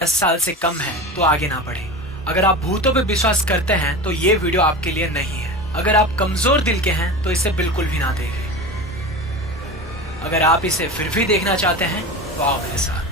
10 साल से कम है तो आगे ना बढ़े। अगर आप भूतों पे विश्वास करते हैं तो ये वीडियो आपके लिए नहीं है। अगर आप कमजोर दिल के हैं तो इसे बिल्कुल भी ना देखें। अगर आप इसे फिर भी देखना चाहते हैं तो आओ मेरे साथ।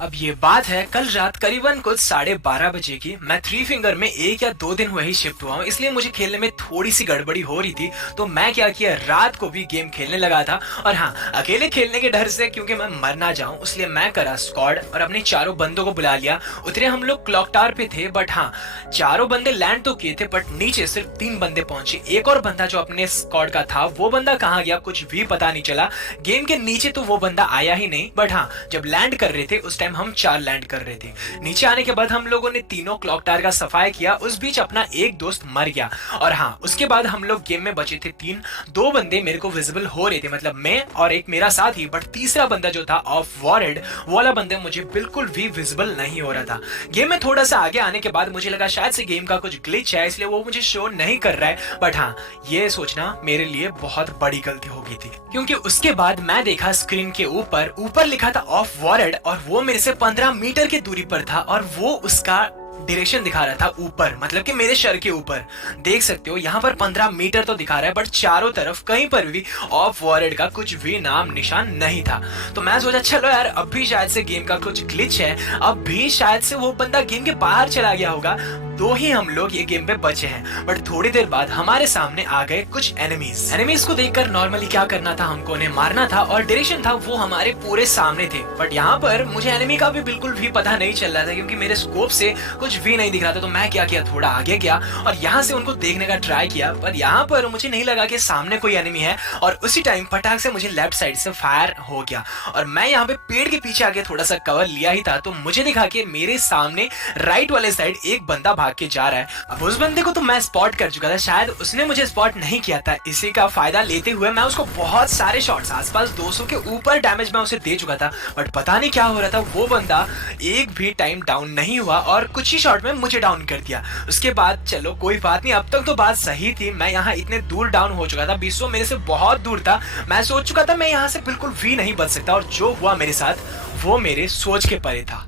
अब ये बात है कल रात करीबन कुछ 12:30 बजे की। मैं थ्री फिंगर में 1 या 2 दिन हुए ही शिफ्ट हुआ हूँ, इसलिए मुझे खेलने में थोड़ी सी गड़बड़ी हो रही थी। तो मैं क्या किया, रात को भी गेम खेलने लगा था। और हाँ, अकेले खेलने के डर से, क्योंकि मैं मर ना जाऊं, इसलिए मैं करा स्क्वाड और अपने चारों बंदों को बुला लिया। उतरे हम लोग क्लॉक टावर पे थे, बट हाँ, चारों बंदे लैंड तो किए थे, बट नीचे सिर्फ 3 बंदे पहुंचे। एक और बंदा जो अपने स्क्वाड का था, वो बंदा कहाँ गया कुछ भी पता नहीं चला। गेम के नीचे तो वो बंदा आया ही नहीं, बट हाँ, जब लैंड कर रहे थे उस टाइम हम 4 लैंड कर रहे थे। नीचे आने के बाद हम लोगों ने तीनों क्लॉक टावर का सफाई किया। उस बीच अपना एक दोस्त मर गया। और हाँ, उसके बाद हम लोग गेम में बचे थे 3। 2 बंदे मेरे को विजिबल हो रहे थे, मतलब मैं और एक मेरा साथी, बट तीसरा बंदा जो था ऑफ वॉरेड, वो वाला बंदा मुझे बिल्कुल भी विजिबल नहीं हो रहा था। गेम में थोड़ा सा आगे आने के बाद मुझे लगा शायद से गेम का कुछ ग्लिच है, इसलिए वो मुझे शो नहीं कर रहा है। बट हाँ, ये सोचना मेरे लिए बहुत बड़ी गलती हो गई थी, क्योंकि उसके बाद मैं देखा स्क्रीन के ऊपर लिखा था ऑफ वॉरेड, और वो मेरे से 15 मीटर की दूरी पर था, और वो उसका डायरेक्शन दिखा रहा था ऊपर, मतलब कि मेरे सर के ऊपर। देख सकते हो यहाँ पर 15 मीटर तो दिखा रहा है, बट चारों तरफ कहीं पर भी ऑफ वॉरेड का कुछ भी नाम निशान नहीं था। तो मैं सोचा चलो यार, अब भी शायद से गेम का कुछ ग्लिच है, अब भी शायद से वो बंदा गेम के बाहर चला गया होगा, तो ही हम लोग ये गेम पे बचे हैं। बट थोड़ी देर बाद हमारे सामने आ गए कुछ एनिमीज को देखकर नॉर्मली क्या करना था, हमको उन्हें मारना था, और डायरेक्शन था वो हमारे पूरे सामने थे। बट यहाँ पर मुझे एनिमी का भी बिल्कुल भी पता नहीं चल रहा था, क्योंकि मेरे स्कोप से कुछ भी नहीं दिख रहा था। तो मैं क्या किया, थोड़ा आगे गया और यहाँ से उनको देखने का ट्राई किया, पर यहाँ पर मुझे नहीं लगा कि सामने कोई एनिमी है। और उसी टाइम फटाक से मुझे लेफ्ट साइड से फायर हो गया, और मैं यहाँ पे पेड़ के पीछे आके थोड़ा सा कवर लिया ही था, तो मुझे दिखा कि मेरे सामने राइट वाले साइड एक बंदा भाग के जा रहा है। अब उस बंदे को तो मैं स्पॉट कर चुका था, शायद उसने मुझे स्पॉट नहीं किया था। इसी का फायदा लेते हुए मैं उसको बहुत सारे शॉट्स, आसपास 200 के ऊपर डैमेज मैं उसे दे चुका था। बट पता नहीं क्या हो रहा था, वो बंदा एक भी टाइम डाउन नहीं हुआ और कुछ ही शॉट में मुझे डाउन कर दिया। उसके बाद चलो कोई बात नहीं, अब तक तो बात सही थी। मैं यहाँ इतने दूर डाउन हो चुका था, विश्व मेरे से बहुत दूर था। मैं सोच चुका था मैं यहाँ से बिल्कुल भी नहीं बच सकता, और जो हुआ मेरे साथ वो मेरे सोच के परे था।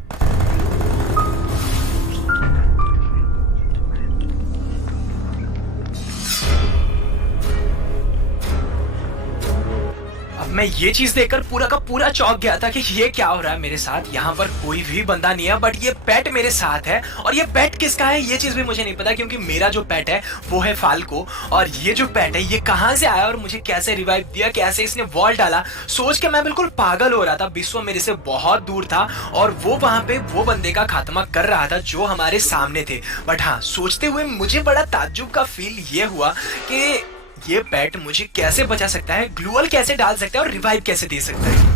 मैं ये चीज देखकर पूरा का पूरा चौंक गया था कि ये क्या हो रहा है मेरे साथ। यहाँ पर कोई भी बंदा नहीं है, बट ये पेट मेरे साथ है, और ये पेट किसका है ये चीज भी मुझे नहीं पता, क्योंकि मेरा जो पेट है वो है फाल्को, और ये जो पेट है ये कहाँ से आया और मुझे कैसे रिवाइव दिया, कैसे इसने वॉल डाला, सोच के मैं बिल्कुल पागल हो रहा था। विश्व मेरे से बहुत दूर था, और वो वहां पे वो बंदे का खात्मा कर रहा था जो हमारे सामने थे। बट हाँ, सोचते हुए मुझे बड़ा ताज्जुब का फील ये हुआ कि ये पेट मुझे कैसे बचा सकता है, ग्लूअल कैसे डाल सकता है और रिवाइव कैसे दे सकता है।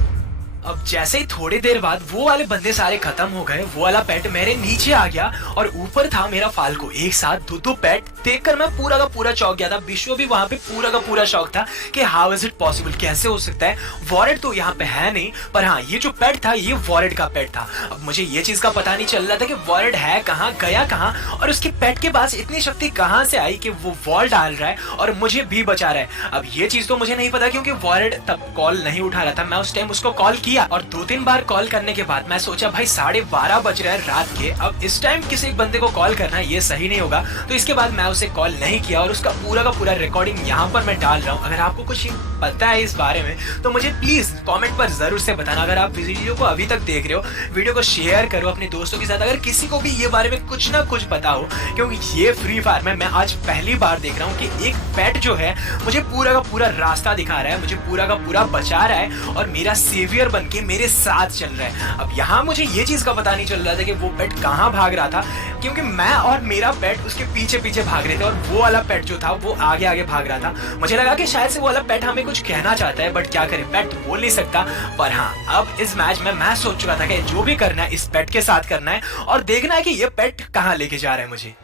अब जैसे ही थोड़ी देर बाद वो वाले बंदे सारे खत्म हो गए, वो वाला पेट मेरे नीचे आ गया, और ऊपर था मेरा फाल्को। एक साथ दो पेट देखकर मैं पूरा का पूरा चौंक गया था। विश्व भी वहां पे पूरा का पूरा शौक था कि हाउ इज इट पॉसिबल, कैसे हो सकता है। वॉरेड तो यहाँ पे है नहीं, पर हाँ, ये जो पेट था ये वॉरेड का पेट था। अब मुझे ये चीज का पता नहीं चल रहा था कि वॉरेड है कहाँ, गया कहाँ, और उसके पेट के पास इतनी शक्ति कहाँ से आई कि वो वॉल डाल रहा है और मुझे भी बचा रहा है। अब ये चीज तो मुझे नहीं पता, क्योंकि वॉरेड तब कॉल नहीं उठा रहा था। मैं उस टाइम उसको कॉल किया, और 2-3 बार कॉल करने के बाद मैं सोचा भाई 12:30 बज रहे हैं रात के, अब इस टाइम किसी बंदे को कॉल करना ये सही नहीं होगा। तो इसके बाद मैं उसे कॉल नहीं किया, और उसका पूरा का पूरा रिकॉर्डिंग यहाँ पर मैं डाल रहा हूँ। अगर आपको कुछ पता है इस बारे में तो मुझे प्लीज कमेंट पर जरूर से बताना। अगर आप वीडियो को अभी तक देख रहे हो, वीडियो को शेयर करो अपने दोस्तों के साथ, अगर किसी को भी ये बारे में कुछ ना कुछ पता हो, क्योंकि ये फ्री फायर में मैं आज पहली बार देख रहा हूँ कि एक पेट जो है मुझे पूरा का पूरा रास्ता दिखा रहा है, मुझे पूरा का पूरा बचा रहा है, और मेरा सेवियर बन के मेरे साथ चल रहा है। अब यहाँ मुझे ये चीज का पता नहीं चल रहा था कि वो पेट कहाँ भाग रहा था, क्योंकि मैं और मेरा पेट उसके पीछे पीछे भाग रहे थे, और वो वाला पेट जो था वो आगे आगे भाग रहा था। मुझे लगा कि शायद से वो वाला पेट हमें कुछ कहना चाहता है, बट क्या करे, पेट बोल नहीं सकता। पर हाँ, अब इस मैच में मैं सोच चुका था कि जो भी करना है इस पेट के साथ करना है, और देखना है कि ये पेट कहाँ लेके जा रहा है मुझे।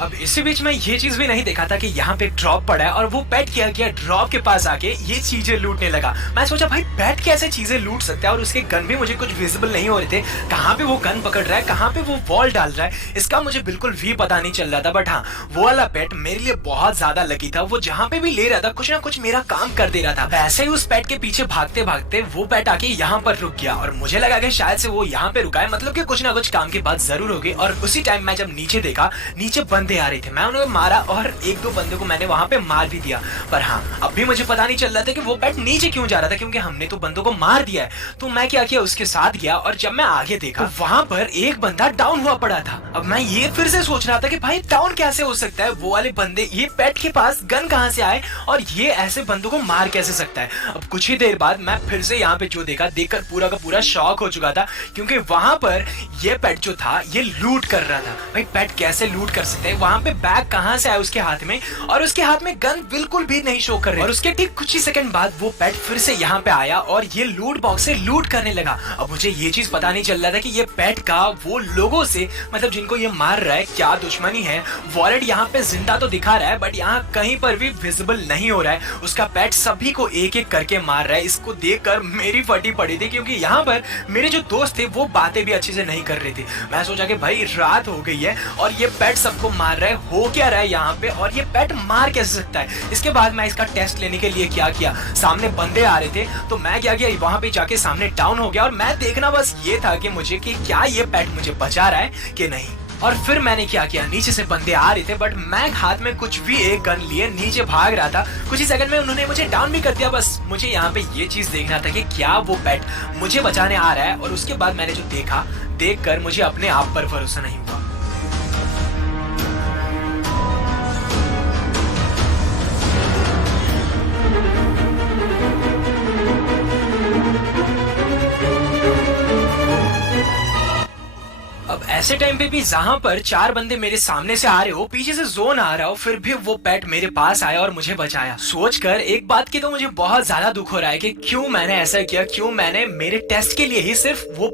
अब इसी बीच में ये चीज भी नहीं देखा था कि यहाँ पे एक ड्रॉप पड़ा है और वो पेट क्या किया, ड्रॉप के पास आके ये चीजें लूटने लगा। मैं सोचा भाई पेट कैसे चीजें लूट सकता है, और उसके गन भी मुझे कुछ विजिबल नहीं हो रहे थे, कहाँ पे वो गन पकड़ रहा है, कहाँ पे वो बॉल डाल रहा है, इसका मुझे बिल्कुल भी पता नहीं चल रहा था। बट हाँ, वो वाला पेट मेरे लिए बहुत ज्यादा लकी था, वो जहाँ पे भी ले रहा था कुछ ना कुछ मेरा काम कर दे रहा था। वैसे ही उस पेट के पीछे भागते भागते वो पेट आके यहाँ पर रुक गया, और मुझे लगा कि शायद से वो यहाँ पे रुका है, मतलब कि कुछ ना कुछ काम की बात जरूर होगी। और उसी टाइम मैं जब नीचे देखा, नीचे बंदे आ रहे थे, मैं उन्हें मारा और एक दो बंदे को मैंने वहां पे मार भी दिया। पर हाँ, अब भी मुझे पता नहीं चल रहा था कि वो पेट नीचे क्यों जा रहा था, क्योंकि हमने तो बंदों को मार दिया है। तो मैं क्या किया, उसके साथ गया, और जब मैं आगे देखा तो वहां पर एक बंदा डाउन हुआ पड़ा था। अब मैं ये फिर से सोच रहा था कि भाई डाउन कैसे हो सकता है, वो वाले बंदे, ये पेट के पास गन कहां से आए और ये ऐसे बंदों को मार कैसे सकता है। अब कुछ ही देर बाद मैं फिर से यहाँ पे जो देखा, देखकर पूरा का पूरा शॉक हो चुका था, क्योंकि वहां पर ये पेट जो था ये लूट कर रहा था। भाई पेट कैसे लूट कर सकते हैं, वहां पे बैग कहां से आया उसके हाथ में, और उसके हाथ में गन बिल्कुल भी नहीं शो कर रही। और उसके ठीक कुछ ही सेकंड बाद वो पेट फिर से यहाँ पे आया और ये लूट बॉक्स से लूट करने लगा। अब मुझे ये चीज पता नहीं चल रहा था कि ये पेट का वो लोगों से, मतलब जिनको ये मार रहा है, क्या दुश्मनी है। वॉलेट यहाँ पे जिंदा तो दिखा रहा है, बट यहाँ कहीं पर भी विजिबल नहीं हो रहा है। उसका पेट सभी को एक एक करके मार रहा है। इसको देखकर मेरी फटी पड़ी थी, क्योंकि यहाँ पर मेरे जो दोस्त थे वो बातें भी अच्छे से नहीं कर रहे थे। मैं सोचा कि भाई रात हो गई है और ये पेट सबको मार रहा है, हो क्या रहा है यहाँ पे, और ये पेट मार कैसे सकता है। इसके बाद मैं इसका टेस्ट लेने के लिए क्या किया, सामने बंदे आ रहे थे तो मैं क्या किया, वहां पे जाके सामने डाउन हो गया, और मैं देखना बस ये था कि मुझे कि क्या ये पेट मुझे बचा रहा है कि नहीं। और फिर मैंने क्या किया, नीचे से बंदे आ रहे थे, बट मैं हाथ में कुछ भी एक गन लिए नीचे भाग रहा था। कुछ ही सेकंड में उन्होंने मुझे डाउन भी कर दिया। बस मुझे यहाँ पे ये चीज देखना था कि क्या वो पेट मुझे बचाने आ रहा है। और उसके बाद मैंने जो देखा, देखकर मुझे अपने आप पर भरोसा नहीं हुआ। अब ऐसे टाइम पे भी जहां पर चार बंदे मेरे सामने से आ रहे हो, पीछे से जोन आ रहा हो, फिर भी वो पेट मेरे पास आया और मुझे बचाया। सोचकर एक बात की तो मुझे बहुत ज्यादा दुख हो रहा है कि क्यों मैंने ऐसा किया, क्यों मैंने मेरे टेस्ट के लिए ही सिर्फ वो